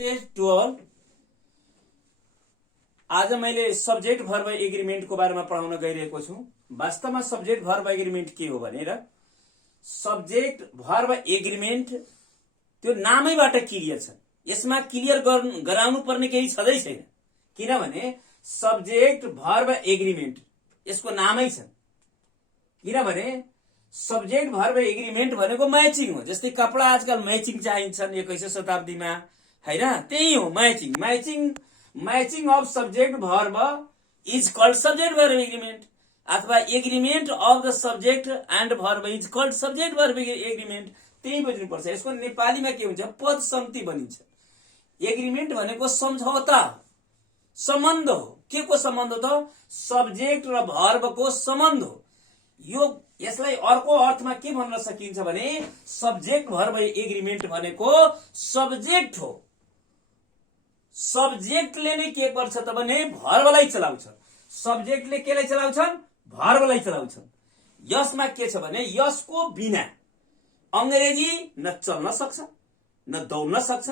Stage 12 आज मैले subject verb एग्रीमेन्टको बारेमा पढाउन गइरहेको छु। वास्तवमा सब्जेक्ट भर्ब एग्रीमेन्ट के हो भनेर सब्जेक्ट भर्ब एग्रीमेन्ट त्यो नामैबाट क्लियर छ। यसमा क्लियर गराउनु पर्ने केही छँदै छैन, किनभने सब्जेक्ट भर्ब एग्रीमेन्ट यसको नामै छ। किनभने सब्जेक्ट भर्ब एग्रीमेन्ट भनेको म्याचिङ हो। जस्तै कपडा आजकल म्याचिङ चाहिन्छन् 21औं शताब्दीमा, हैन? त्यही हो matching. Matching of subject verb is called subject verb agreement अथवा agreement of the subject and verb is called subject verb agreement। त्यही बुझ्नु पर्छ। यसको नेपालीमा के हुन्छ? पद संगति भनिन्छ। एग्रीमेन्ट भनेको सम्झौता, सम्बन्ध हो। के को सम्बन्ध त? सब्जेक्ट र भर्बको सम्बन्ध हो। यो यसलाई अर्को अर्थमा के भन्न सकिन्छ भने सब्जेक्ट भर्ब एग्रीमेन्ट भनेको सब्जेक्ट हो। सब्जेक्टले नै के गर्छ त भने भर्बलाई चलाउँछ। सब्जेक्टले केलाई चलाउँछन्? भर्बलाई चलाउँछन्। यसमा के छ भने यसको बिना अंग्रेजी न चल्न सक्छ, न दौड्न सक्छ,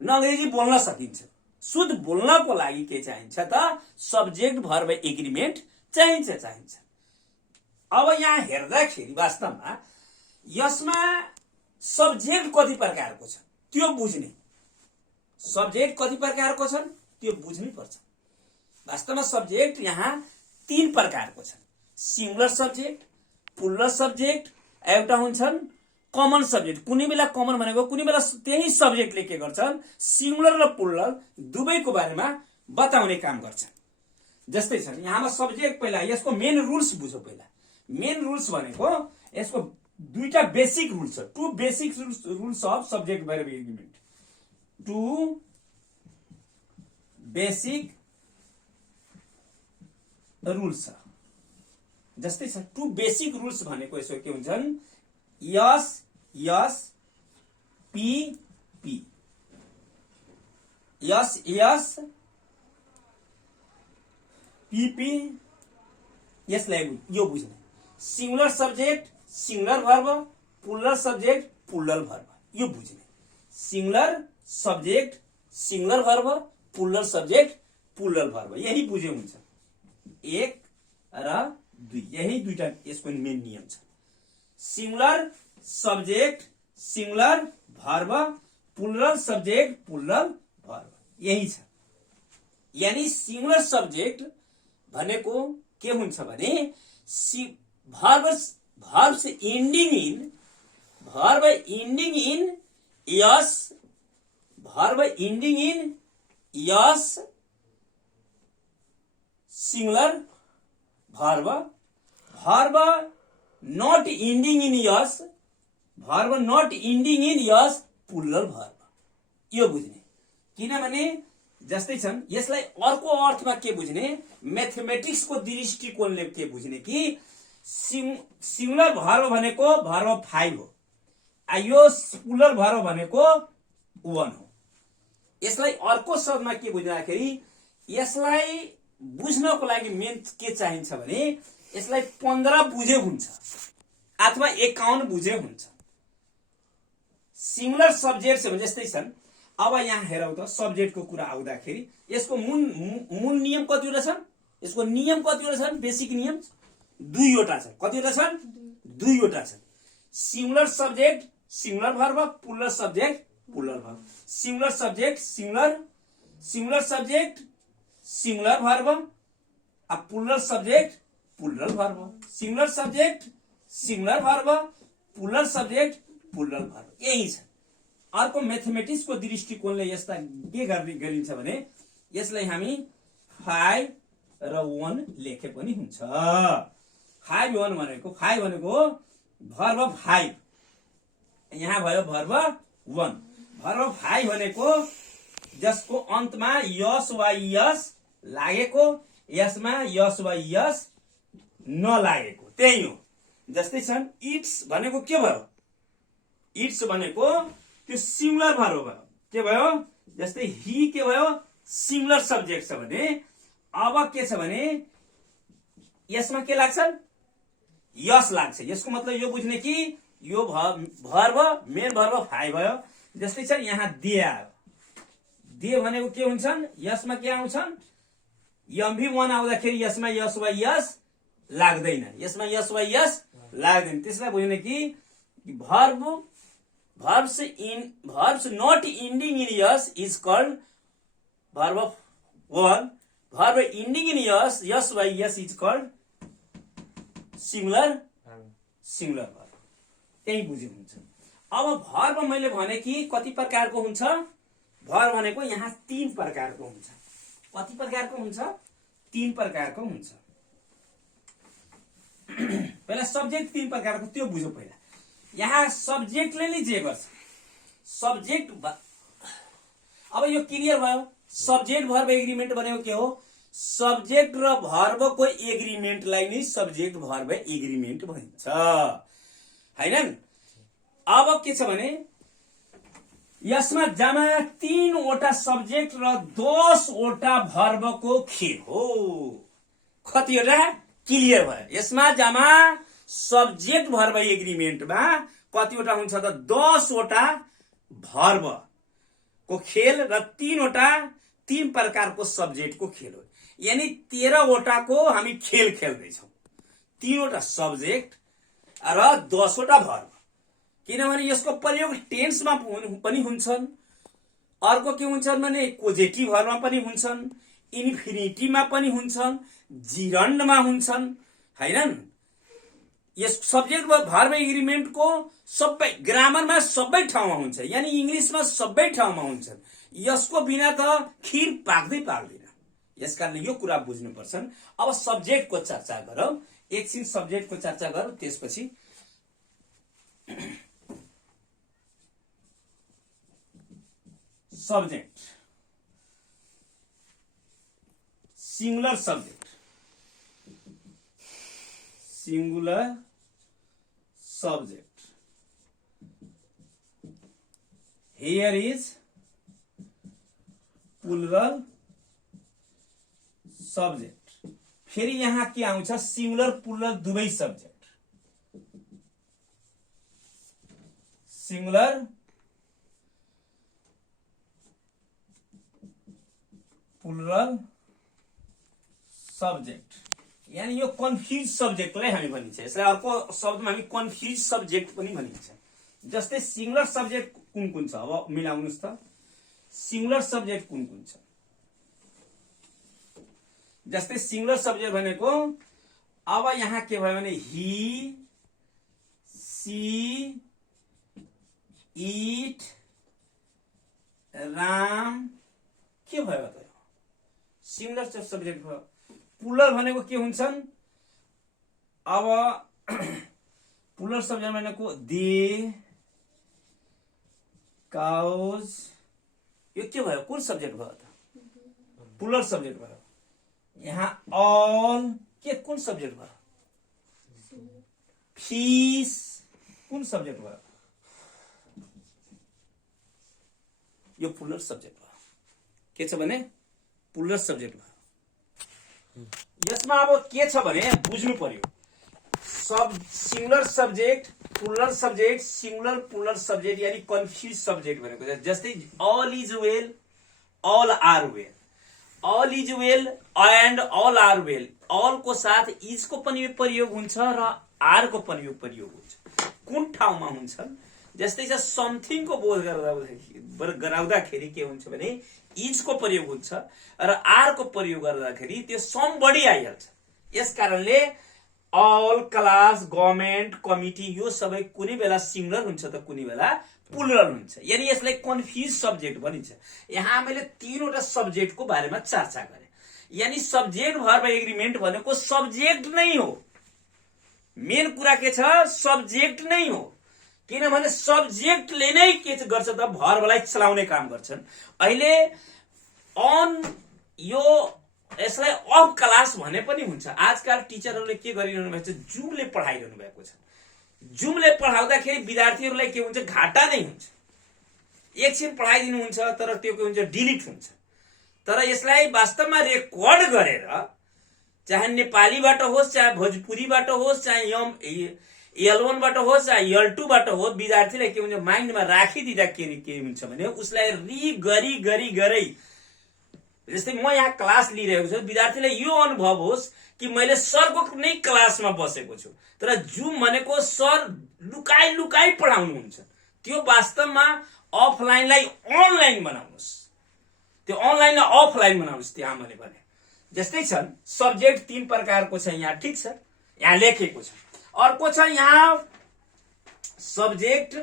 न अंग्रेजी बोल्न सकिन्छ। शुद्ध बोल्नको लागि के चाहिन्छ त? सब्जेक्ट भर्ब एग्रीमेन्ट चाहिन्छ। अब यहाँ हेर्दाखेरि वास्तवमा यसमा सब्जेक्ट कति प्रकारको छ त्यो बुझ्ने, सब्जेक्ट कति प्रकारको छन् त्यो बुझ्नै पर्छ। वास्तवमा सब्जेक्ट यहाँ 3 प्रकारको छन्। सिंगुलर सब्जेक्ट, प्लुरल सब्जेक्ट, एउटा हुन्छन् कमन सब्जेक्ट। कुनै बेला कमन भनेको कुनै बेला त्यही सब्जेक्टले के गर्छन्? सिंगुलर र प्लुरल दुवैको बारेमा बताउने काम गर्छन्। जस्तै छ यहाँमा सब्जेक्ट, पहिला यसको मेन रुल्स बुझौ। पहिला मेन रुल्स भनेको यसको दुईटा बेसिक रुल्स छ। 2 basic rules of subject verb agreement. 2 basic rules छ। जस्तै छ 2 बेसिक रुल्स भनेको यसो के हुन्छन्? यस पी यसलाई यो बुझ्ने। Singular subject singular verb, plural subject plural verb, यो बुझ्ने। Singular subject singular verb, plural subject plural verb, यही बुझे हुन्छ। 1 र 2 यही दुईटा यसको मेन नियम छ। Singular subject singular verb, plural subject plural verb, यही छ। यानी सिंगुलर सब्जेक्ट भनेको के हुन्छ भने verbs ending in verb ending in yes, verb ending in yes, singular verb not ending in yes, verb not ending in yes, plural verb, यो बुझ्ने। किनभने जस्तै छन् यसलाई अर्को अर्थमा के बुझ्ने? मैथमेटिक्सको दृष्टिकोणले के बुझ्ने कि सिंगुलर भर्ब भनेको भर्ब 5 हो, यो प्लुरल भर्ब भनेको 1 हो। यसलाई अर्को शब्दमा के बुझ्दाखेरि यसलाई बुझ्नको लागि मेन के चाहिन्छ भने यसलाई 15 बुझे हुन्छ अथवा 51 बुझे हुन्छ। सिंगुलर सब्जेक्ट छ जस्तै छन्। अब यहाँ हेरौँ त सब्जेक्टको कुरा आउँदाखेरि यसको मूल नियम कतिवटा छन्? यसको नियम कतिवटा छन्? बेसिक नियम 2 वटा छन्। कतिवटा छन्? 2 वटा छन्। Singular subject singular verb, plural subject plural verb. Singular subject singular subject singular verb, plural subject plural verb. Singular subject singular verb, plural subject plural verb, यही छ। अर्को मैथमेटिक्सको दृष्टिकोणले यसलाई के गरिन्छ भने यसलाई हामी 5 र 1 लेखे पनि हुन्छ। 5 भनेको भर्ब 5, यहाँ भयो भर्ब 1। भर्ब 5 भनेको जसको अन्तमा यस वा यस लागेको, यसमा यस वा यस नलागेको, त्यही हो। जस्तै छन् इट्स भनेको के भयो? इट्स भनेको त्यो सिंगुलर भर्ब भयो। के भयो? जस्तै ही के भयो? सिंगुलर सब्जेक्ट छ भने अब के छ भने यसमा के लाग्छन्? यस लाग्छ। यसको मतलब यो बुझ्ने कि यो भर्ब मेन भर्ब 5 भयो। जस्तै छ यहाँ दे आयो, दे भनेको के हुन्छन्, यसमा के आउँछन्, MV1 आउँदाखेरि यसमा यस वा यस लाग्दैन, यसमा यस वा यस लाग्दैन। त्यसलाई बुझ्ने कि verbs not ending in yes is called verb of 1, verb ending in यस वा यस is called singular verb। त्यही बुझ्यो हुन्छ। अब verb मैले भने कि कति प्रकारको हुन्छ, verb भनेको यहाँ 3 प्रकारको हुन्छ। कति प्रकारको हुन्छ, 3 प्रकारको हुन्छ। पहिला सब्जेक्ट 3 प्रकारको त्यो बुझ्यो। पहिला यहाँ सब्जेक्टले नै जे गर्छ, सब्जेक्ट अब यो क्लियर भयो। सब्जेक्ट भर्ब एग्रीमेन्ट भनेको के हो, सब्जेक्ट र भर्बको एग्रीमेन्टलाई नै सब्जेक्ट भर्ब एग्रीमेन्ट भनिन्छ, हैन। अब के छ भने यसमा जम्मा 3 वटा सब्जेक्ट र 10 वटा भर्बको खेल हो। कतिवटा क्लियर भयो। यसमा जम्मा सब्जेक्ट भर्ब एग्रीमेन्टमा कतिवटा हुन्छ त 10 वटा भर्बको खेल र 3 प्रकारको सब्जेक्टको खेल हो। यानी 13 वटाको हामी खेल खेल्दैछौँ। 3 वटा सब्जेक्ट र 10 वटा भर्ब। किनभने यसको प्रयोग टेन्समा पनि हुन्छन्, अर्को के हुन्छन् भने पोजिटिभ भर्बमा पनि हुन्छन्, इन्फिनिटीमा पनि हुन्छन्, जिरन्डमा हुन्छन्, हैन। यस सब्जेक्ट भर्ब एग्रीमेन्टको सबै ग्रामरमा सबै ठाउँमा हुन्छ, यानी इंग्लिशमा सबै ठाउँमा हुन्छन्। यसको बिना त खीर पाक्दैन। यसकारणले यो कुरा बुझ्नुपर्छ। अब सब्जेक्टको चर्चा गरौँ, एकछिन सब्जेक्टको चर्चा गरौँ, त्यसपछि subject, singular subject, singular subject. Here is plural subject. फेरि यहाँ के आउँछ, सिंगुलर प्लुरल दुवै सब्जेक्ट, सिंगुलर प्लुरल सब्जेक्ट। यानी यो कन्फ्युज सब्जेक्टलाई हामी भनिन्छ। यसलाई अर्को शब्दमा हामी कन्फ्युज सब्जेक्ट पनि भनिन्छ। जस्तै सिंगुलर सब्जेक्ट कुन छ, अब मिलाउनुस् त, सिंगुलर सब्जेक्ट कुन छ। जस्तै सिंगुलर सब्जेक्ट भनेको अब यहाँ के भयो भने ही, सी, इट, राम, के भयो त, सिंगुलर सब्जेक्ट भयो। प्लुरल भनेको के हुन्छन्, अब प्लुरल सब्जेक्ट भनेको दे, काउज, यो के भयो, कुन सब्जेक्ट भयो त, प्लुरल सब्जेक्ट भयो। यहाँ ऑल के कुन सब्जेक्ट भयो, फिश कुन सब्जेक्ट भयो, यो प्लुरल सब्जेक्ट भयो। के छ भने प्लुरल सब्जेक्ट भयो। यसमा अब के छ भने बुझ्नु पर्यो, singular subject, plural subject, singular plural subject, यानी कन्फ्युज सब्जेक्ट भनेको। जस्तै all is well, all are well, all is well and all are well. All को साथ इज को पनि प्रयोग हुन्छ र आर को पनि प्रयोग हुन्छ। कुन ठाउँमा हुन्छन्, जस्तै चाहिँ समथिङ को बोध गराउँदाखेरि के हुन्छ भने इज को प्रयोग हुन्छ र आर को प्रयोग गर्दाखेरि त्यो समबडी आइहाल्छ। यस कारणले ऑल, क्लास, गभर्नमेन्ट, कमिटी यो सबै कुनै बेला सिंगुलर हुन्छ त कुनै बेला प्लुरल हुन्छ। यानी यसलाई कन्फ्युज सब्जेक्ट भनिन्छ। यहाँ मैले 3 वटा सब्जेक्टको बारेमा चर्चा गरे। यानी सब्जेक्ट भर्ब एग्रीमेन्ट भनेको सब्जेक्ट नै हो। मेन कुरा के छ, सब्जेक्ट नै हो। किनभने सब्जेक्टले नै के गर्छ त, भर्बलाई चलाउने काम गर्छन्। अहिले अन यो यसलाई अफ क्लास भने पनि हुन्छ। आजकल टिचरहरूले के गरिरहनु भएको छ, जुमले पढाइरहनु भएको छ। जुमले पढाउँदाखेरि विद्यार्थीहरूलाई के हुन्छ, घाटा नै हुन्छ। एकछिन पढाइदिनुहुन्छ तर त्यो के हुन्छ, डिलिट हुन्छ। तर यसलाई वास्तवमा रेकर्ड गरेर, चाहे नेपालीबाट होस्, चाहे भोजपुरीबाट होस्, चाहे L1 बाट होस् या L2 बाट हो, विद्यार्थीले के हुन्छ माइन्डमा राखिदिँदा के हुन्छ भने उसलाई रि गरी गरै, जस्तै म यहाँ क्लास लिइरहेको छु, विद्यार्थीले यो अनुभव होस् कि मैले सरको नै क्लासमा बसेको छु, तर जुम भनेको सर लुकाई लुकाई पढाउनुहुन्छ, त्यो वास्तवमा अफलाइनलाई अनलाइन बनाउनुहोस्, त्यो अनलाइनलाई अफलाइन बनाउनुहोस् त्यहाँ मैले भने। जस्तै छन् सब्जेक्ट 3 प्रकारको छ यहाँ, ठिक छ, यहाँ लेखेको छ। अर्को छ यहाँ सब्जेक्ट,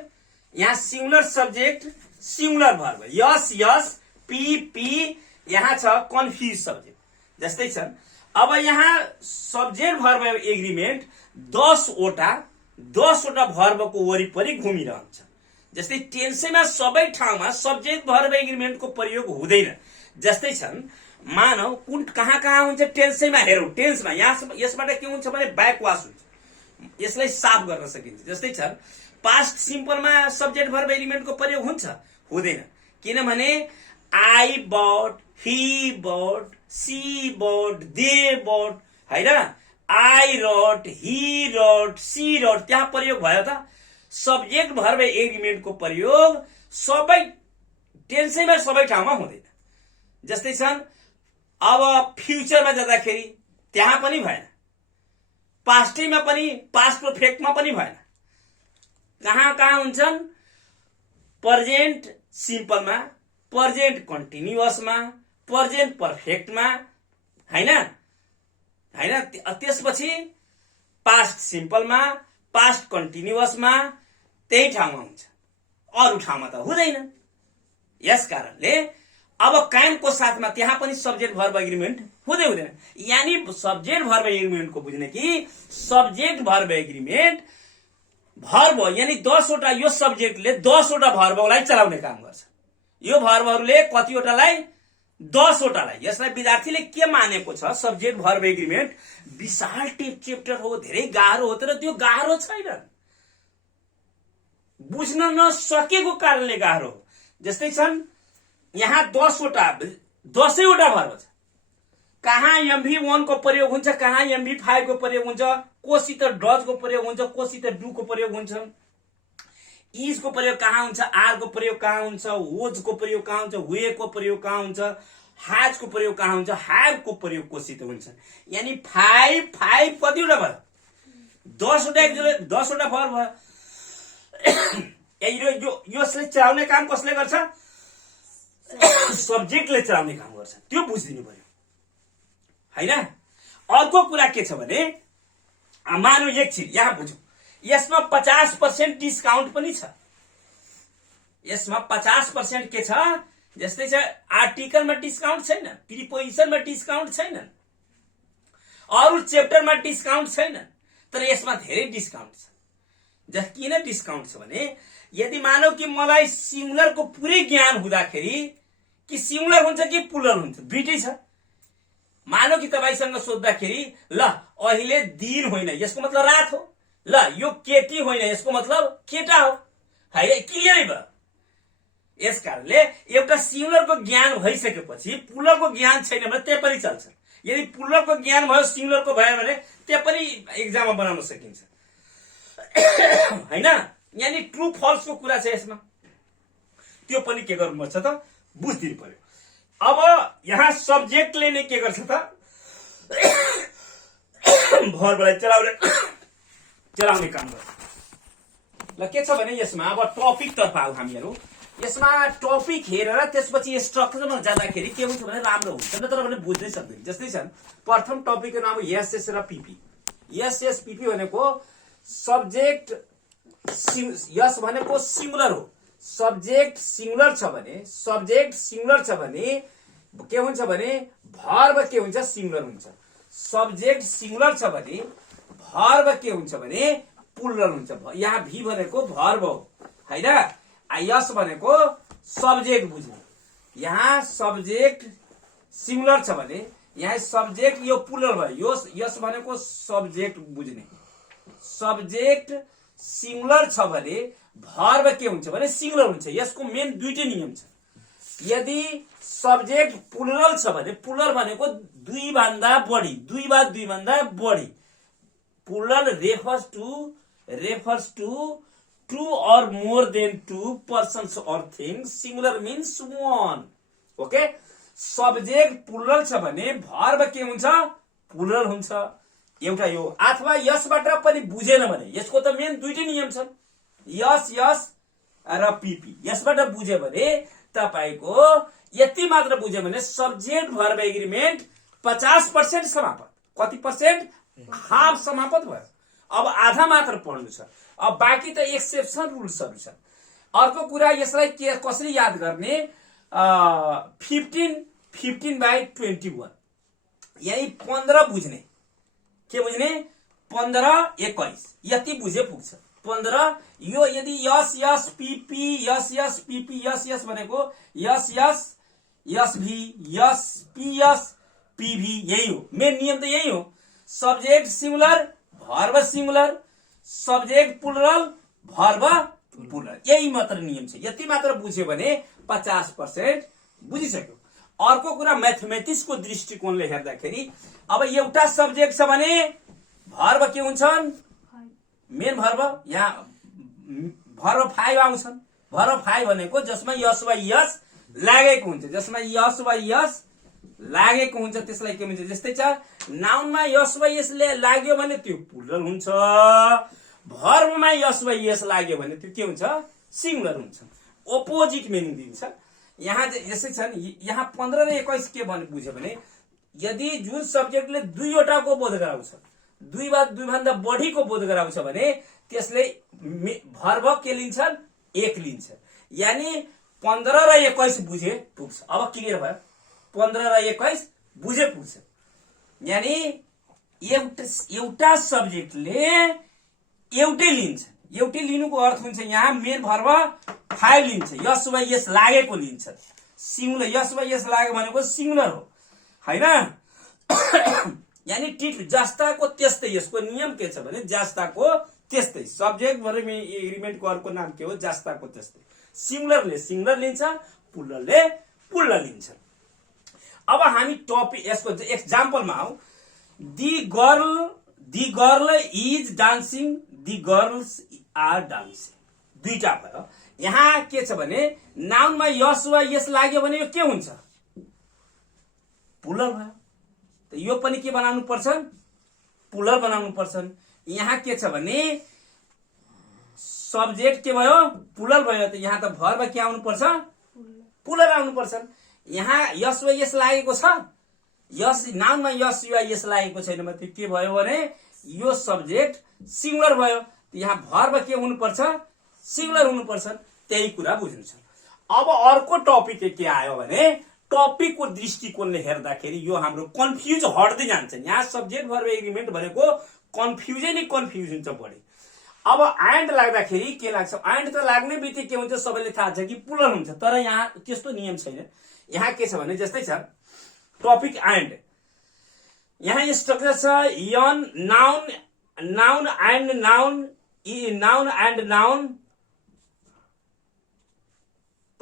यहाँ सिंगुलर सब्जेक्ट, सिंगुलर भर्ब, यस यस, पी पी, यहाँ छ कन्फ्युज सब्जेक्ट। जस्तै छन् अब यहाँ सब्जेक्ट भर्ब एग्रिमेन्ट 10 वटा भर्बको वरिपरि घुमिरहन्छ। जस्तै टेन्सैमा सबै ठाउँमा सब्जेक्ट भर्ब एग्रिमेन्टको प्रयोग हुँदैन। जस्तै छन् मानौ कुन कहाँ हुन्छ टेन्सैमा, हेरौँ टेन्समा यसबाट के हुन्छ भने ब्याकवास हुन्छ, यसलाई साफ गर्न सकिन्छ। जस्तै छन् पास्ट सिम्पलमा सब्जेक्ट भर्ब एलिमेन्टको प्रयोग हुन्छ, हुँदैन, किनभने I bought, he bought, she bought, they bought, हैन, आई रट, ही रट, सी रट, त्यहाँ प्रयोग भयो त। सब्जेक्ट भर्ब एग्रिमेन्टको प्रयोग सबै टेन्सैमा सबै ठाउँमा हुँदैन। जस्तै छन् अब फ्युचरमा जाँदाखेरि त्यहाँ पनि भएन, पास्टैमा पनि, पास्ट पर्फेक्टमा पनि भएन, कहाँ हुन्छन् प्रेजेन्ट सिम्पलमा, प्रेजेन्ट कन्टिन्युअसमा, प्रेजेन्ट पर्फेक्टमा, हैन, त्यसपछि पास्ट सिम्पलमा, पास्ट कन्टिन्युअसमा, त्यही ठाउँमा हुन्छ, अरू ठाउँमा त हुँदैन। यस कारणले अब कायमको साथमा त्यहाँ पनि सब्जेक्ट भर्ब एग्रिमेन्ट हुँदैन। यानी सब्जेक्ट भर्ब एग्रिमेन्टको बुझ्ने कि सब्जेक्ट भर्ब एग्रिमेन्ट भर्ब यानी 10 वटा, यो सब्जेक्टले 10 वटा भर्बलाई चलाउने काम गर्छ। यो भर्बहरूले कतिवटालाई 10 वटालाई। यसलाई विद्यार्थीले के मानेको छ, सब्जेक्ट भर्ब एग्रिमेन्ट विशाल चेप्टर हो, धेरै गाह्रो हो, तर त्यो गाह्रो छैन, बुझ्न नसकेको कारणले गाह्रो हो। जस्तै छन् यहाँ 10 वटा 10 वटा भर्ब छ, कहाँ MV1 को प्रयोग हुन्छ, कहाँ MV5 को प्रयोग हुन्छ, कोसित डज को प्रयोग हुन्छ, कोसित डु को प्रयोग हुन्छ, इज को प्रयोग कहाँ हुन्छ, आर को प्रयोग कहाँ हुन्छ, वोज को प्रयोग कहाँ हुन्छ, वे को प्रयोग कहाँ हुन्छ, हैज को प्रयोग कहाँ हुन्छ, हैव को प्रयोग कोसित हुन्छ। यानी 5 कतिवटा भयो, 10 वटा भर्ब भयो। यसले चलाउने काम कसले गर्छ, सब्जेक्टले चलाउने काम गर्छ, त्यो बुझिदिनु पर्यो, हैन। अर्को कुरा के छ भने मानौ एकछिन यहाँ बुझौँ, यसमा 50% डिस्काउन्ट पनि छ, यसमा 50% के छ, जस्तै छ आर्टिकलमा डिस्काउन्ट छैन, प्रिपोजिसनमा डिस्काउन्ट छैन, अरू चेप्टरमा डिस्काउन्ट छैन, तर यसमा धेरै डिस्काउन्ट छ। किन डिस्काउन्ट छ भने यदि मानौ कि मलाई सिंगुलरको पुरै ज्ञान हुँदाखेरि कि सिंगुलर हुन्छ कि प्लुरल हुन्छ, दुईटै छ। मानौ कि तपाईसँग सोध्दाखेरि ल अहिले दिन होइन, यसको मतलब रात हो, ल यो केटी होइन, यसको मतलब केटा हो, है, क्लियर भयो। यस कारणले एउटा सिंगुलरको ज्ञान भइसकेपछि प्लुरलको ज्ञान छैन भने त्यही पनि चल्छ। यदि प्लुरलको ज्ञान भयो, सिंगुलरको भयो भने त्यही पनि एक्जाममा बनाउन सकिन्छ, हैन। यानी ट्रू फल्स को कुरा छ यसमा, त्यो पनि के गर्नुपर्छ त बुझिदिनु पर्यो। अब यहाँ सब्जेक्टले नै के गर्छ त भर्बलाई चलाउने काम गर्छ। ल के छ भने यसमा अब टपिक तर्फ आऊ हामीहरु। यसमा टपिक हेरेर त्यसपछि स्ट्रक्चरमा जाँदाखेरि के हुन्छ भने राम्रो हुन्छ, नत्र भने बुझ्नै सक्दैन। जस्तै छ प्रथम टपिकको नाम एसएस र पीपी। एसएस पीपी भनेको सब्जेक्ट, यस भनेको सिंगुलर हो, सब्जेक्ट सिंगुलर छ भने, सब्जेक्ट सिंगुलर छ भने के हुन्छ भने भर्ब के हुन्छ, सिंगुलर हुन्छ। सब्जेक्ट सिंगुलर छ भने भर्ब के हुन्छ भने प्लुरल हुन्छ। यहाँ भी भनेको भर्ब हो, हैन। यस भनेको सब्जेक्ट बुझ्नु। यहाँ सब्जेक्ट सिंगुलर छ भने यहाँ सब्जेक्ट यो प्लुरल भयो, यस भनेको सब्जेक्ट बुझ्ने। सब्जेक्ट सिंगुलर छ भने भर्ब के हुन्छ भने सिंगुलर हुन्छ। यसको मेन दुईटै नियम छ। यदि सब्जेक्ट प्लुरल छ भने प्लुरल भनेको दुई भन्दा बढी, दुई वा दुई भन्दा बढी। Plural refers to refers to two or more than two persons or things. Singular means one. Okay? Subject plural छ भने verb के हुन्छ? Plural हुन्छ. एउटा यो अथवा यसबाट पनि बुझेन भने यसको त मेन दुईटै नियम छन्. यस यस र पीपी. यसबाट बुझ्यो भने तपाईको यति मात्र बुझ्यो भने सब्जेक्ट भर्ब एग्रीमेन्ट 50% समापत. कति पर्सेन्ट? हाफ समापत भयो. अब आधा मात्र पढ्नु छ. अब बाँकी त एक्सेप्सन रुल्सहरु छन्. अर्को कुरा यसलाई के कसरी याद गर्ने? 15/21 यही 15 बुझ्ने. के बुझ्ने? 15-21 यति बुझे पुग्छ. 15 यो यदि यस यस पीपी यस यस पीपी यस यस भनेको यस यस यस भी यस पी यस पी भी यही हो. मेन नियम त यही हो. Subject singular verb singular subject plural verb plural. यही मात्र नियम छ. यति मात्र बुझ्यो भने 50% बुझिसक्यो. अर्को कुरा म्याथमेटिक्सको दृष्टिकोणले हेर्दाखेरि अब एउटा सब्जेक्ट छ भने भर्ब के हुन्छन्? मेन भर्ब यहाँ भर्ब 5 आउँछन्. भर्ब 5 भनेको जसमा यस वा यस लागेको हुन्छ. जसमा यस वा यस लागेको हुन्छ त्यसलाई के भन्छ? जस्तै छ नाउनमा यस वा यस लाग्यो भने त्यो प्लुरल हुन्छ. भर्बमा यस वा यस लाग्यो भने त्यो के हुन्छ? सिंगुलर हुन्छ. अपोजिट मिनिङ दिन्छ. यहाँ यसै छ नि. यहाँ 15 र 21 के भने बुझ्यो भने यदि जुन सब्जेक्टले दुईवटाको बोध गराउँछ दुईभन्दा बढीको बोध गराउँछ भने त्यसले भर्ब के लिन्छन्? एक लिन्छ. यानी 15 र 21 बुझे पुग्छ. अब क्लियर भयो. 15 र 21 बुझे पुग्छ. यानी एउटा सब्जेक्टले एउटै लिन्छ. एउटै लिनुको अर्थ हुन्छ यहाँ मेन भर्ब 5 लिन्छ. यस वा यस लागेको लिन्छ. सिंगुलर यस वा यस लाग्यो भनेको सिंगुलर हो हैन. यानी टिट जस्ताको त्यस्तै. यसको नियम के छ भने जस्ताको त्यस्तै. सब्जेक्ट भर्ब एग्रीमेन्टको अर्को नाम के हो? जस्ताको त्यस्तै. सिंगुलरले सिंगुलर लिन्छ, प्लुरलले प्लुरल लिन्छ. अब हामी टपिक यसको एक्जाम्पलमा आऊ. The girl is dancing. The girls are dancing. दुईटा भयो. यहाँ के छ भने नाउनमा यस वा यस लाग्यो भने यो के हुन्छ? प्लुरल भयो. त यो पनि के बनाउनु पर्छ? प्लुरल बनाउनु पर्छ. यहाँ के छ भने सब्जेक्ट के भयो? प्लुरल भयो. त यहाँ त भर्ब के आउनु पर्छ? प्लुरल आउनु पर्छ. यहाँ यस वा यस लागेको छ. यस नाउनमा यस वा यस लागेको छैन भने के भयो भने यो सब्जेक्ट सिंगुलर भयो. यहाँ भर्ब के हुनुपर्छ? सिंगुलर हुनुपर्छ. त्यही कुरा बुझ्नु छ. अब अर्को टपिक के आयो भने टपिकको दृष्टिकोणले हेर्दाखेरि यो हाम्रो कन्फ्युज हट्दै जान्छ. यहाँ सब्जेक्ट भर्ब एग्रीमेन्ट भनेको कन्फ्युजै नै कन्फ्युज हुन्छ बढी. अब एन्ड लाग्दाखेरि के लाग्छ? एन्ड त लाग्ने बित्तिकै के हुन्छ? सबैले थाहा छ कि प्लुरल हुन्छ. तर यहाँ त्यस्तो नियम छैन. यहाँ के छ भने जस्तै छ टपिक एन्ड. यहाँ स्ट्रक्चर छ यन noun noun and noun noun and noun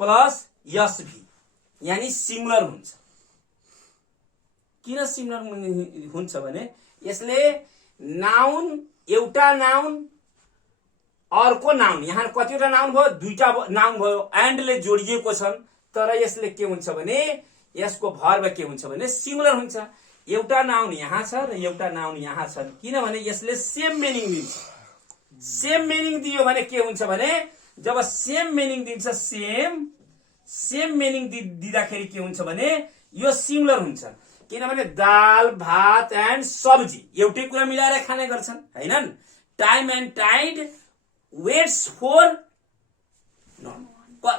plus S भी. यानी सिंगुलर हुन्छ. किन सिंगुलर हुन्छ भने यसले नाउन एउटा नाउन अर्को नाउन. यहाँ कतिवटा नाउन भयो? दुईटा नाउन भयो. एन्डले जोडिएको छन्. तर यसले के हुन्छ भने यसको भर्ब के हुन्छ भने सिंगुलर हुन्छ. एउटा नाउन यहाँ छ र एउटा नाउन यहाँ छ. किनभने यसले सेम मिनिङ दिन्छ. सेम मिनिङ दियो भने के हुन्छ भने जब सेम मिनिङ दिन्छ सेम मिनिङ दिँदाखेरि के हुन्छ भने यो सिंगुलर हुन्छ. किनभने दाल भात एन्ड सब्जी एउटै कुरा मिलाएर खाने गर्छन् हैनन्. Time and tide waits for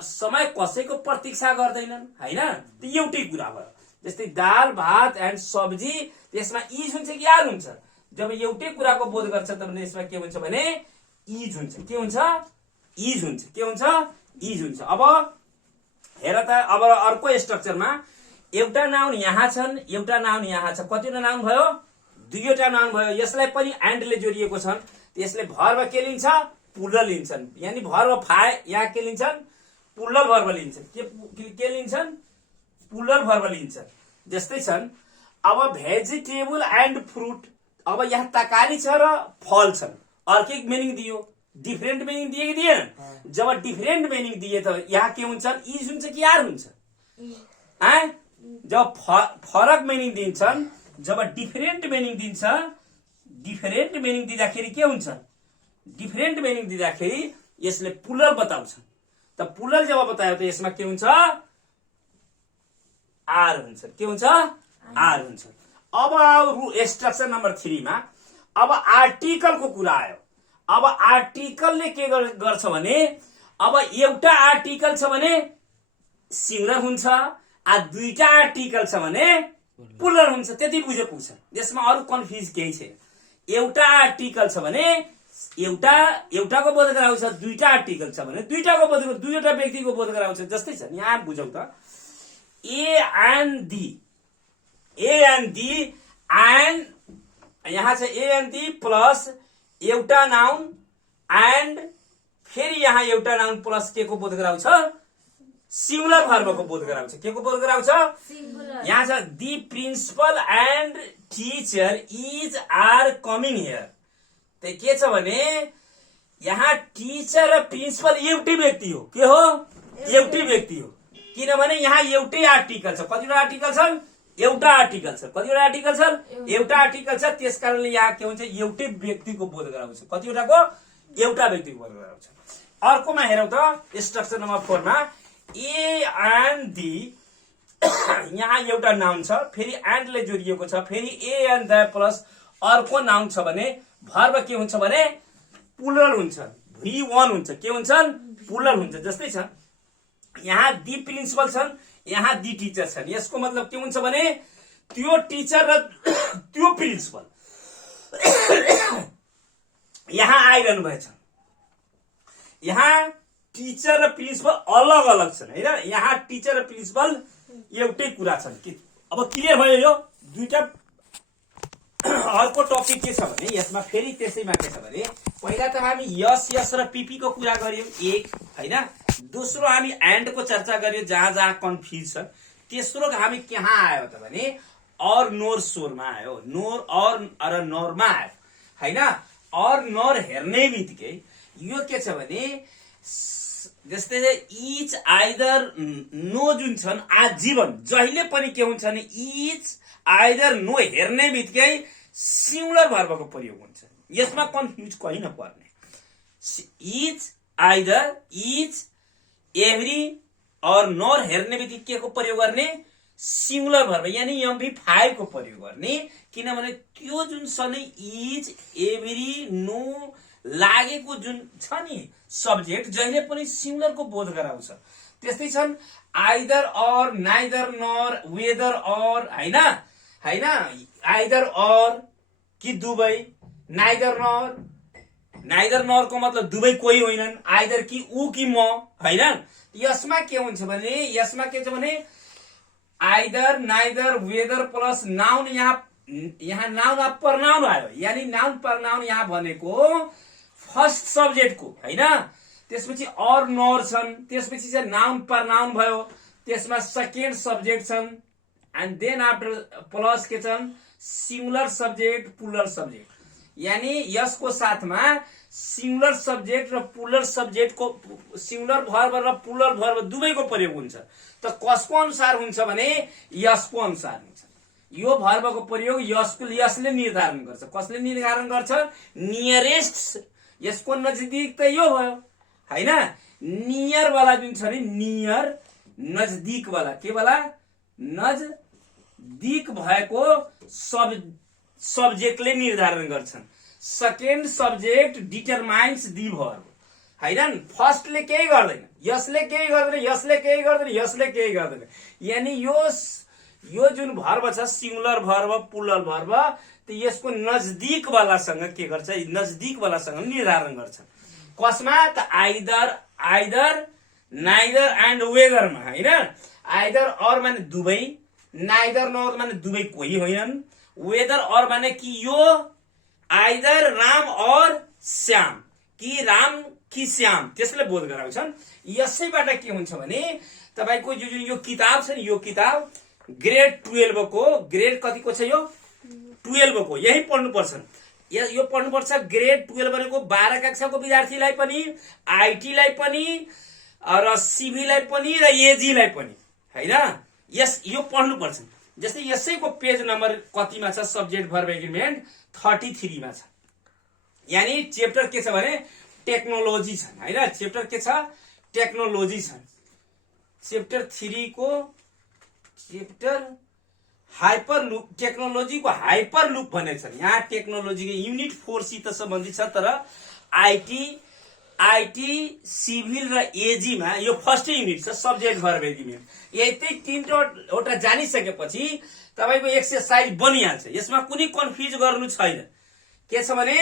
समय कसैको प्रतीक्षा गर्दैनन् हैन. त्यो एउटै कुरा भयो. जस्तै दाल भात एन्ड सब्जी त्यसमा इज हुन्छ कि आर हुन्छ? जब एउटै कुराको बोध गर्छ तब यसमा के हुन्छ भने इज हुन्छ. के हुन्छ? इज हुन्छ. के हुन्छ? इज हुन्छ. अब हेर त. अब अर्को स्ट्रक्चरमा एउटा नाउन यहाँ छन् एउटा नाउन यहाँ छ. कतिवटा नाउन भयो? दुईवटा नाउन भयो. यसलाई पनि एन्डले जोडिएको छन्. यसले भर्ब के लिन्छ? प्लुरल लिन्छन्. यानी भर्ब यहाँ के लिन्छन्? प्लुरल भर्ब लिन्छन्. के लिन्छन्? प्लुरल भर्ब लिन्छन्. जस्तै छन् अब भेजिटेबल एन्ड फ्रुट. अब यहाँ तरकारी छ र फल छन्. अर्कै मिनिङ दियो, डिफरेन्ट मिनिङ दिए कि दिएन? जब डिफरेन्ट मिनिङ दिए त यहाँ के हुन्छ? इज हुन्छ कि आर हुन्छ? जब फरक मिनिङ दिन्छन्, जब डिफरेन्ट मिनिङ दिन्छ, डिफरेन्ट मिनिङ दिँदाखेरि के हुन्छ? डिफरेन्ट मिनिङ दिँदाखेरि यसले प्लुरल बताउँछ। त प्लुरल जब बतायो त यसमा के हुन्छ? आर हुन्छ। के हुन्छ? आर हुन्छ। अब स्ट्रक्चर नम्बर 3 मा अब आर्टिकलको कुरा आयो। अब आर्टिकलले के गर्छ भने, अब एउटा आर्टिकल छ भने सिंगुलर हुन्छ, दुईटा आर्टिकल छ भने प्लुरल हुन्छ। त्यति बुझे पुग्छ। यसमा अरु कन्फ्युज केही छैन। एउटा आर्टिकल छ भने एउटाको बोध गराउँछ, दुईटा आर्टिकल छ भने दुईटाको बोध, दुईवटा व्यक्तिको बोध गराउँछ। जस्तै छ यहाँ बुझौँ त, ए एन्ड दी, एन्ड यहाँ छ ए एन्ड दी प्लस एउटा नाउन एन्ड फेरि यहाँ एउटा नाउन प्लस के को बोध गराउँछ? सिंगुलर भर्बको बोध गराउँछ। के को बोध गराउँछ? यहाँ छ the principal and teacher is are coming here. त के छ भने यहाँ टिचर र प्रिन्सिपल एउटै व्यक्ति हो। के हो? एउटै व्यक्ति हो। किनभने यहाँ एउटै आर्टिकल छ। कतिवटा आर्टिकल छन्? एउटा आर्टिकल छ। कतिवटा आर्टिकल छन्? एउटा आर्टिकल छ। त्यसकारणले यहाँ के हुन्छ? एउटै व्यक्तिको बोध गराउँछ। कतिवटाको? एउटा व्यक्तिको बोध गराउँछ। अर्कोमा हेरौँ त, स्ट्रक्चर नम्बर 4 मा ए एन्ड दी, यहाँ एउटा नाउन छ, फेरि एन्डले जोडिएको छ, फेरि ए एन्ड द प्लस अर्को नाउन छ भने भर्ब के हुन्छ भने प्लुरल हुन्छ। V1 हुन्छ। के हुन्छन्? प्लुरल हुन्छ। जस्तै छ यहाँ दी प्रिन्सिपल छन्, यहाँ दी टिचर छन्। यसको मतलब के हुन्छ भने त्यो टिचर र त्यो प्रिन्सिपल यहाँ आइरहनु भएछ। यहाँ टिचर र प्रिन्सिपल अलग अलग छन् हैन। यहाँ टिचर र प्रिन्सिपल एउटै कुरा छन्। अब क्लियर भयो यो दुईटा। अर्को टपिक के छ भने यसमा फेरि त्यसैमा के छ भने पहिला त हामी यस यस र पीपी को कुरा गर्यौं एक हैन। दोस्रो हामी एन्ड को चर्चा गर्यौं जहाँ जहाँ कन्फ्युज छ। तेस्रो हामी कहाँ आयो त भने और नोर सोरमा आयो। नोर और नोरमा आयो हैन। और नोर हेर्ने बित्तिकै यो के छ भने जस्तै इज आइदर नो जुन छन् आजीवन जहिले पनि के हुन्छ भने इज आइदर नो हेर्ने बित्तिकै सिंगुलर भर्बको प्रयोग हुन्छ। यसमा कन्फ्युज कहीँ नपर्ने। इज आइदर इज एभ्री और नोर हेर्ने बित्तिकै के को प्रयोग गर्ने? सिंगुलर भर्ब यानी MV5 को प्रयोग गर्ने। किनभने त्यो जुन छ नि इज एभ्री नो लागेको जुन छ नि सब्जेक्ट जहिले पनि सिंगुलर को बोध गराउँछ। त्यस्तै छन् आइदर और, नाइदर नर, वेदर और हैन हैन। आइदर और कि दुवै, नाइदर नर को मतलब दुवै कोही होइनन्, आइदर कि ऊ कि म हैन। यसमा के हुन्छ भने यसमा के छ भने either, neither, whether plus noun यहाँ नाउन अफ प्रनाउन आयो। यानी नाउन प्रनाउन यहाँ भनेको फर्स्ट सब्जेक्ट को हैन। त्यसपछि और नर छन्, त्यसपछि चाहिँ नाउन प्रनाउन भयो, त्यसमा सेकेन्ड सब्जेक्ट छन् एन्ड देन आफ्टर प्लस के छन् सिंगुलर सब्जेक्ट प्लुरल सब्जेक्ट। यानी यसको साथमा सिंगुलर सब्जेक्ट र प्लुरल सब्जेक्ट को सिंगुलर भर्ब र प्लुरल भर्ब दुवैको प्रयोग हुन्छ। त कसको अनुसार हुन्छ भने यसको अनुसार हुन्छ। यो भर्बको प्रयोग यसले निर्धारण गर्छ। कसले निर्धारण गर्छ? नियरेस्ट। यसको नजदीक त यो भयो हैन। नियर वाला जुन छ नि नियर नजदीक वाला के वाला? नजदीक भएको सब्जेक्टले निर्धारण गर्छन्। सेकेन्ड सब्जेक्ट डिटरमाइन्स दी भर्ब हैन। फर्स्टले केही गर्दैन, यसले केही गर्दैन, यसले केही गर्दैन, यसले केही गर्दैन। यानी यो जुन भर्ब छ सिंगुलर भर्ब प्लुरल भर्ब त यसको नजदीक वालासँग के गर्छ? नजदीक वालासँग निर्धारण गर्छ। कसमा त आइदर नाइदर एन्ड वेदरमा हैन। आइदर और माने दुवै, नाइदर नर माने दुवै कोही होइनन्, वेदर और माने कि यो आइदर राम और श्याम कि राम कि श्याम त्यसले बोध गराउँछन्। यसैबाट के हुन्छ भने तपाईको जुन यो किताब छ नि यो किताब ग्रेड 12 को ग्रेड कतिको छ? यो 12 को यही पढ्नु पर्छ। यो पढ्नुपर्छ ग्रेड 12 भनेको 12 कक्षाको विद्यार्थीलाई पनि, आईटीलाई पनि र सिभीलाई पनि र एजीलाई पनि, हैन? यो पढ्नुपर्छ। जस्तै यसैको पेज नम्बर कतिमा छ? सब्जेक्ट भर्ब एग्रिमेन्ट 33 मा छ। यानी चेप्टर के छ भने टेक्नोलोजी छ, हैन? चेप्टर के छ? टेक्नोलोजी छ। चेप्टर 3 को चेप्टर हाइपर लूप, टेक्नोलोजी को हाइपर लूप भनेको छ। यहाँ टेक्नोलोजी को युनिट 4 सित सम्बन्धित छ, तर आईटी सिभिल र एजी मा यो फर्स्ट युनिट छ सब्जेक्ट भर्ब एग्रिमेन्ट। यतै तीनवटा जानिसकेपछि तपाईको एक्सरसाइज बनिहाल्छ। यसमा कुनै कन्फ्युज गर्नु छैन। के छ भने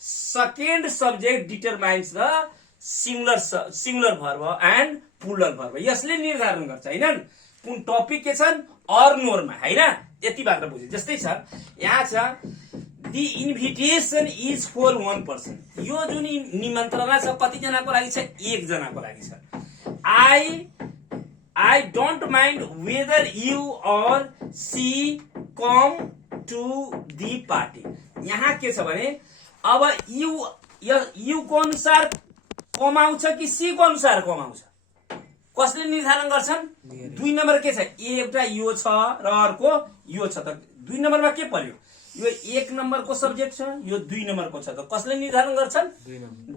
second subject determines the singular verb and plural verb. यसले निर्धारण गर्छ, हैन? कुन टपिक के छन् अर नोरमा, हैन? यति मात्र बुझ्यो। जस्तै छ यहाँ छ The invitation is for one person। यो जुन निमन्त्रणा छ कति जनाको लागि छ? एक जनाको लागि छ। I don't mind whether you or she come to the party। यहाँ के छ भने अब यू को अनुसार कमाउँछ कि सी को अनुसार कमाउँछ? कसले निर्धारण गर्छन्? 2 नम्बर के छ? एउटा यो छ र अर्को यो छ। त 2 नम्बरमा के पर्यो? यो 1 नम्बरको सब्जेक्ट छ, यो 2 नम्बरको छ। त कसले निर्धारण गर्छन्?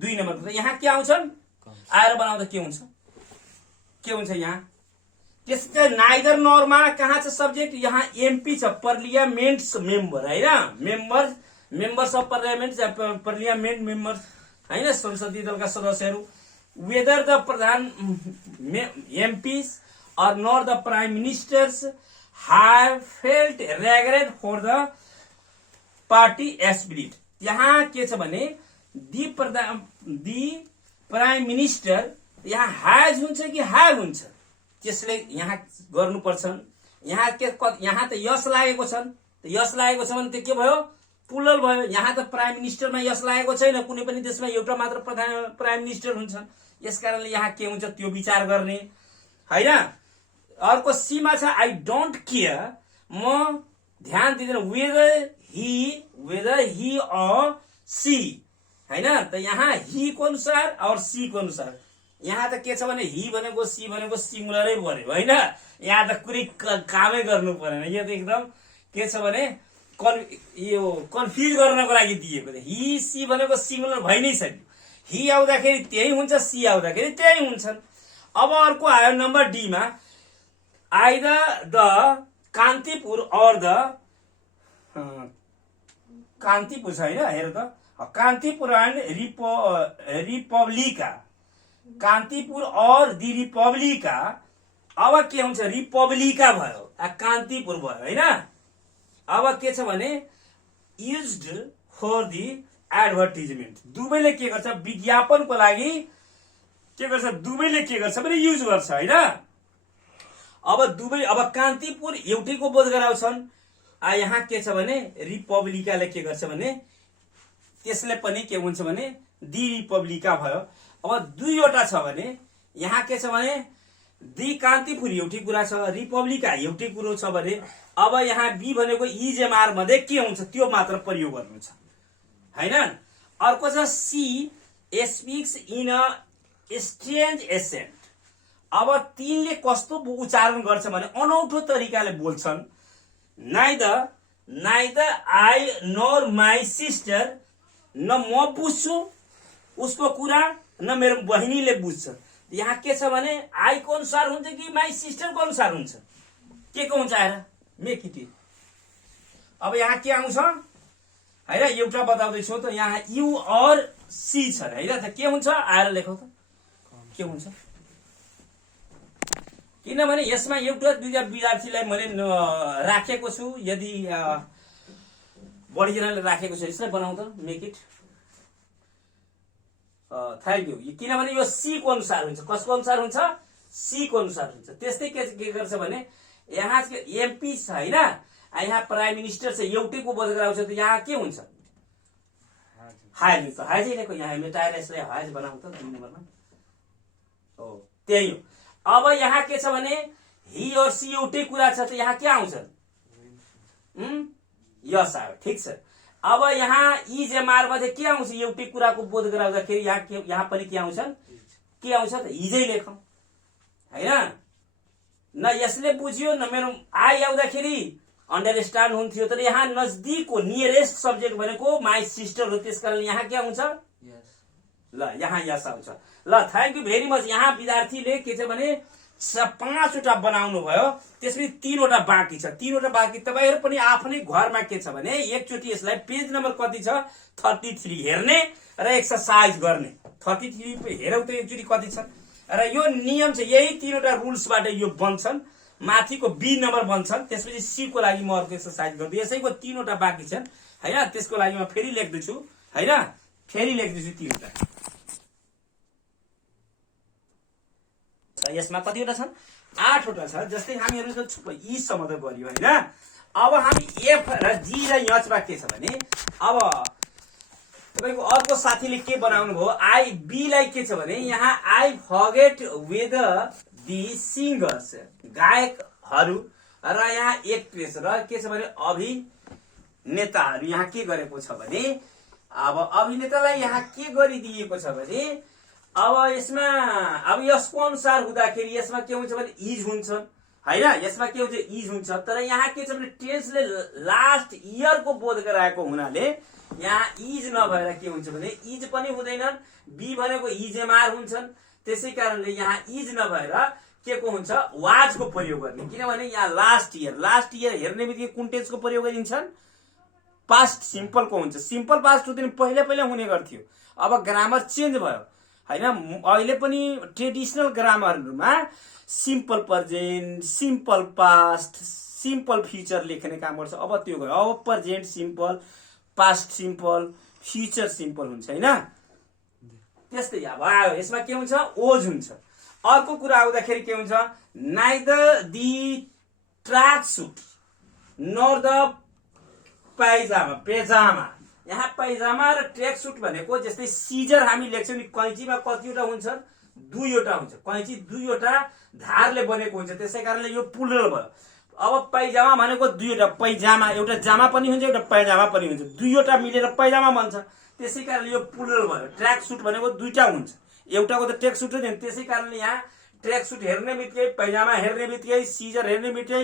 2 नम्बरको। यहाँ के आउँछन्? आएर बनाउँदा के हुन्छ? के हुन्छ यहाँ? त्यसका नाइदर नरमा कहाँ छ सब्जेक्ट? यहाँ एमपी छ, पार्लियामेन्ट्स मेम्बर, हैन? मेम्बर्स अफ पार्लियामेन्ट मेम्बर, हैन? संसदीय दलका सदस्यहरू। Whether the Pradhan MPs or nor the prime ministers have felt regret for the party spirit। यहाँ के छ भने दि प्राइम मिनिस्टर यहाँ हैज हुन्छ कि हैव हुन्छ? त्यसले यहाँ गर्नुपर्छ। यहाँ त यस लागेको छ। यस लागेको छ भने त्यो के भयो? प्लुरल भयो। यहाँ त प्राइम मिनिस्टरमा यस लागेको छैन। कुनै पनि देशमा एउटा मात्र प्राइम मिनिस्टर हुन्छ। यसकारणले यहाँ के हुन्छ त्यो विचार गर्ने, हैन? अर्को सीमा छ आई डोन्ट केयर, म ध्यान दिँदैन वेदर ही और सी, हैन? त यहाँ ही को अनुसार और सी को अनुसार। यहाँ त के छ भने ही भनेको सी भनेको सिंगुलरै पर्यो, हैन? यहाँ त कुनै कामै गर्नु परेन। यो त एकदम के छ भने यो कन्फ्युज गर्नको लागि दिएको। ही सी भनेको सिंगुलर भइ नै सक्यो। ही आउँदाखेरि त्यही हुन्छ, सी आउँदाखेरि त्यही हुन्छन्। अब अर्को आयो नम्बर डी मा, आइदर द कान्तिपुर और द कान्तिपुर छ, हैन? हेर त, कान्तिपुर एन्ड रिपब्लिका, कान्तिपुर और दि रिपब्लिका। अब के हुन्छ? रिपब्लिका भयो, कान्तिपुर भयो, हैन? अब के छ भने युज्ड फर दि एडभर्टिजमेन्ट। दुवैले के गर्छ? विज्ञापनको लागि के गर्छ? दुवैले के गर्छ भने युज गर्छ, हैन? अब कान्तिपुर एउटैको बोध गराउँछन्। यहाँ के छ भने रिपब्लिकाले के गर्छ भने त्यसले पनि के हुन्छ भने दि रिपब्लिका भयो। अब दुईवटा छ भने यहाँ के छ भने दि कान्तिपुर एउटै कुरा छ, रिपब्लिका एउटै कुरो छ भने अब यहाँ बी भनेको इजेमआर मध्ये के हुन्छ त्यो मात्र प्रयोग गर्नु छ, हैन? अर्को छ she speaks in a strange accent. अब तिनले कस्तो उच्चारण गर्छ भने अनौठो तरिकाले बोल्छन्। Neither I nor my sister, न म बुझ्छु उसको कुरा न मेरो बहिनीले बुझ्छ। यहाँ के छ भने आई को अनुसार हुन्छ कि माई सिस्टर को अनुसार हुन्छ? के को हुन्छ आएर? Make it. अब यहाँ के आउँछ हैन? एउटा बताउँदैछु त, यहाँ यु और सी छ, हैन? त के हुन्छ आएर लेखौ त, के हुन्छ? किनभने यसमा एउटा दुईटा विद्यार्थीलाई मैले राखेको छु। यदि बढीजनाले राखेको छ यसलाई बनाऊ त, मेक इट। Thank you. किनभने यो सी को अनुसार हुन्छ। कसको अनुसार हुन्छ? सी को अनुसार हुन्छ। त्यस्तै के गर्छ भने यहाँ एमपी छ, हैन? यहाँ प्राइम मिनिस्टर छ, एउटैको बोध गराउँछ। त यहाँ के हुन्छ? हाज हुन्छ। हाजै लेखो यहाँ, मेटाएर यसलाई हाज बनाऊ त 2 नम्बरमा। हो त्यही हो। अब यहाँ के छ भने ही और सी एउटै कुरा छ। त यहाँ के आउँछ? यस आयो, ठीक छ। अब यहाँ इज एमआरमा चाहिँ के आउँछ एउटै कुराको बोध गराउँदाखेरि यहाँ पनि के आउँछ त हिजै लेखौँ होइन न यसले बुझ्यो न मेरो आई आउँदाखेरि अन्डरस्ट्यान्ड हुन्थ्यो तर यहाँ नजदिकको नियरेस्ट सब्जेक्ट भनेको माई सिस्टर हो त्यस कारण यहाँ के आउँछ ल यहाँ यस आउँछ ल थ्याङ्क यू भेरी मच यहाँ विद्यार्थीले के छ भने 5वटा बनाउनु भयो त्यसपछि 3वटा बाँकी छ 3वटा बाँकी तपाईहरु पनि आफ्नै घरमा के छ भने एकचोटी यसलाई पेज नम्बर कति छ 33 हेर्ने र एक्सरसाइज गर्ने 33 हेरौ त एकचोटी कति छ र यो नियम चाहिँ यही 3वटा रुल्सबाट यो बन्छन् माथिको बी नम्बर बन्छन् त्यसपछि सी को लागि म अर्को एक्सरसाइज गर्छु यसैको 3वटा बाँकी छन् हैन त्यसको लागि म फेरि लेख्दैछु हैन फेरि लेख्दैछु 3वटा यसमा कतिवटा छन् 8वटा छ जस्तै हामीहरु त ई सम्म त गर्यो हैन अब हामी एफ र जी र एच मा के छ भने अब तपाईको अर्को साथीले के बनाउनु भयो आई बी लाई के छ भने यहाँ I forget with the singers गायकहरु र यहाँ एक्ट्रेस र के छ भने अभिनेताहरु यहाँ के गरेको छ भने अब अभिनेतालाई यहाँ के गरिदिएको छ भने अब यसमा अब यसको अनुसार हुँदाखेरि यसमा के हुन्छ भने इज हुन्छ हैन यसमा के हुन्छ इज हुन्छ तर यहाँ के छ भने टेन्सले लास्ट इयर को बोध गराएको हुनाले यहाँ इज नभएर के हुन्छ भने इज पनि हुँदैनन् बी भनेको इज एमआर हुन्छन् त्यसै कारणले यहाँ इज नभएर के को हुन्छ वाज को प्रयोग गर्ने किनभने यहाँ लास्ट इयर हेर्ने बित्तिकै कुन टेन्सको प्रयोग गरिन्छन् पास्ट सिम्पल को हुन्छ सिम्पल पास्ट हुँदैन पहिले हुने गर्थ्यो अब ग्रामर चेन्ज भयो हैन अहिले पनि ट्रेडिसनल ग्रामरमा simple present simple past simple future लेख्ने काम गर्छ अब त्यो गयो अब present simple past simple future simple हुन्छ हैन त्यस्तै अब आयो यसमा के हुन्छ ओज हुन्छ अर्को कुरा आउँदाखेरि के हुन्छ neither the track suit nor the pyjama यहाँ पाइजामा र ट्र्याक सुट भनेको जस्तै सिजर हामी लेख्छौं नि कैंचीमा कतिवटा हुन्छ 2वटा हुन्छ कैंची 2वटा धारले बनेको हुन्छ त्यसैकारणले यो प्लुरल भयो अब पाइजामा भनेको 2वटा पाइजामा एउटा जामा पनि हुन्छ एउटा पाइजामा पनि हुन्छ 2वटा मिलेर पाइजामा बन्छ त्यसैकारणले यो प्लुरल भयो ट्र्याक सुट भनेको 2टा हुन्छ एउटाको त ट्र्याक सुट नै त्यसैकारणले यहाँ ट्र्याक सुट हेर्ने बित्तिकै पाइजामा हेर्ने बित्तिकै सिजर हेर्ने बित्तिकै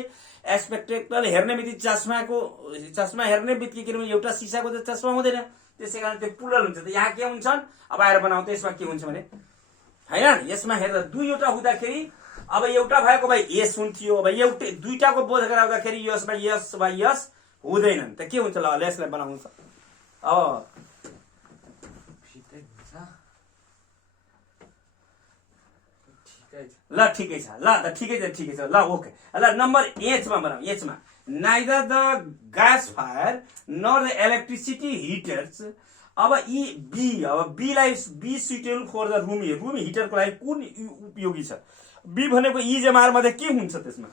एक्सपेक्टेकल हेर्ने बित्तिकै चस्मा हेर्ने बित्तिकै किनभने एउटा सिसाको त चस्मा हुँदैन त्यसैकारण त्यो प्लुरल हुन्छ त यहाँ के हुन्छन् अब आएर बनाउँ त यसमा के हुन्छ भने हैन यसमा हेर्दा 2वटा हुँदाखेरि अब एउटा भएको भए एस हुन्थ्यो अब एउटै 2टाको बोध गराउँदाखेरि यसमा यस वा यस हुँदैनन् त के हुन्छ ल यसलाई बनाउनु त अब ल ठिकै छ ल ओके ल नम्बर एच मा बनाऊ एच मा neither the gas fire nor the electricity heaters अब ई बी अब बी लाई B suitable for the room heater को लागि कुन उपयोगी छ बी भनेको इज एमआर मध्ये के हुन्छ त्यसमा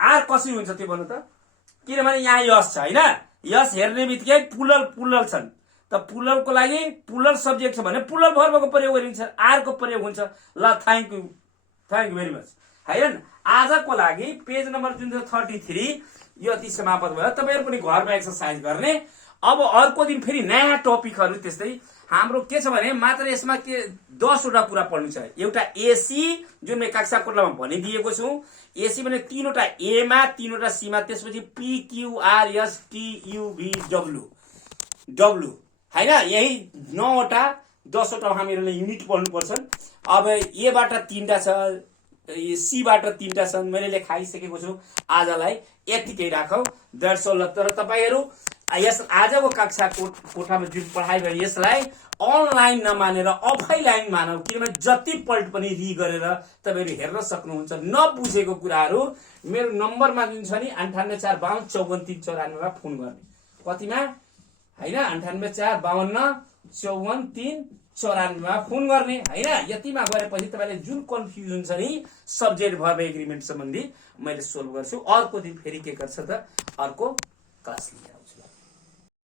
आर कसरी हुन्छ त्यो भन्नु त किनभने यहाँ यस छ हैन यस हेर्ने बित्तिकै पुलल छन् त पुललको लागि पुलल सब्जेक्ट छ भने पुलल भर्बको प्रयोग गरिन्छ आर को प्रयोग हुन्छ ल थ्याङ्क यू भेरी मच हैन आजको लागि पेज नम्बर जुन 33 यो अति समाप्त भयो तपाईहरु पनि घरमा एक्सरसाइज गर्ने अब अर्को दिन फेरि नयाँ टपिकहरु त्यस्तै हाम्रो के छ भने मात्र यसमा के 10वटा कुरा पढ्नु छ एउटा एसी जुन मैले कक्षा कोठामा भनिदिएको छु एसी भने 3वटा ए मा 3वटा सी मा त्यसपछि P Q R S T U V W हैन यही 9वटा 10वटा हामीहरुले युनिट पढ्नु पर्छ अब ए बाट 3टा छ सी बाट 3टा छन् मैले लेखाइसकेको छु आजलाई यतिकै राखौ दैट्स ऑल तर तपाईहरु यस आजको कक्षा कोठामा जुन पढाइ भयो यसलाई अनलाइन नमानेर अफलाइन मानौ किनभने जति पल्ट पनि रि गरेर तपाईहरु हेर्न सक्नुहुन्छ नबुझेको कुराहरु मेरो नम्बरमा जुन छ नि 9845245394 मा फोन गर्ने कतिमा हैन 9845245394 मा फोन गर्ने हैन यतिमा गरेपछि तपाईले जुन कन्फ्युजन छ नि सब्जेक्ट भर्ब एग्रीमेन्ट सम्बन्धी मैले सोल्भ गर्छु अर्को दिन फेरि के गर्छ त अर्को क्लास लिएर